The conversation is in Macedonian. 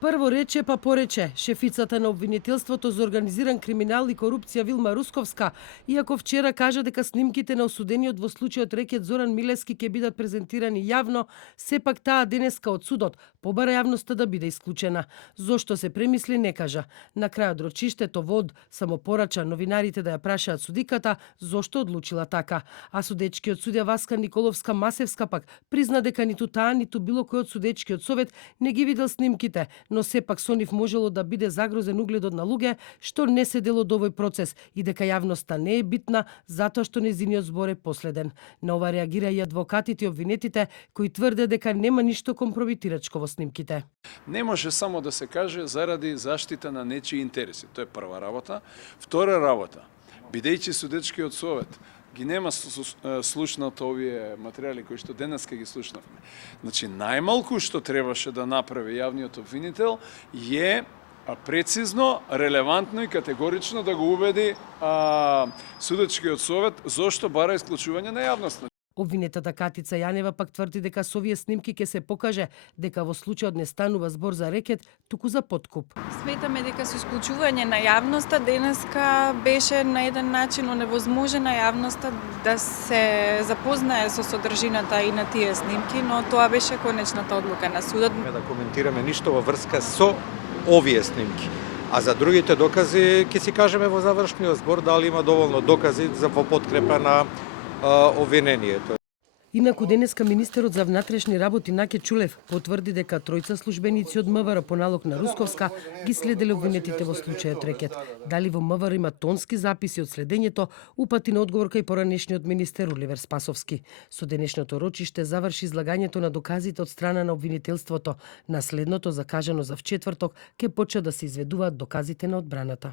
Прво рече па порече, шефицата на обвинителството за организиран криминал и корупција Вилма Русковска, иако вчера кажа дека снимките на осудениот во случајот рекет Зоран Милевски ќе бидат презентирани јавно, сепак таа денеска од судот побара јавноста да биде исклучена. Зошто се премисли не кажа. На крајот рочиштето ВОД само порача новинарите да ја прашаат судиката зошто одлучила така, а судечкиот судја Васка Николовска Масевска пак призна дека ниту таа ниту било кој од судечкиот совет не ги видел снимките, но сепак со нив можело да биде загрозен угледот на луѓе што не се дел од овој процес и дека јавноста не е битна затоа што нејзиниот збор е последен. На ова реагира и адвокатите и обвинетите кои тврде дека нема ништо компромитирачко во снимките. Не може само да се каже заради заштита на нечии интереси. Тоа е прва работа. Втора работа, бидејќи судечкиот совет ги нема слушнато овие материјали кои што денеска ги слушнавме. Значи, најмалку што требаше да направи јавниот обвинител е прецизно, релевантно и категорично да го убеди судечкиот совет зошто бара исклучување на јавноста. Обвинетата Катица Јанева пак тврди дека со овие снимки ќе се покаже дека во случајот не станува збор за рекет, туку за подкуп. Сметаме дека со исклучување на јавноста денеска беше на еден начин оневозможена јавноста да се запознае со содржината и на тие снимки, но тоа беше конечната одлука на судот. Да коментираме ништо во врска со овие снимки. А за другите докази ќе си кажеме во завршниот збор дали има доволно докази за во подкрепа на обвинението. Инаку денеска министерот за внатрешни работи Наке Чулев потврди дека тројца службеници од МВР по налог на Русковска ги следеле обвинетите во случајот рекет. Дали во МВР има тонски записи од следењето, упати на одговор кај поранешниот министер Оливер Спасовски. Со денешното рочиште заврши излагањето на доказите од страна на обвинителството. На следното, закажано за вчетврток, ќе почне да се изведуваат доказите на одбраната.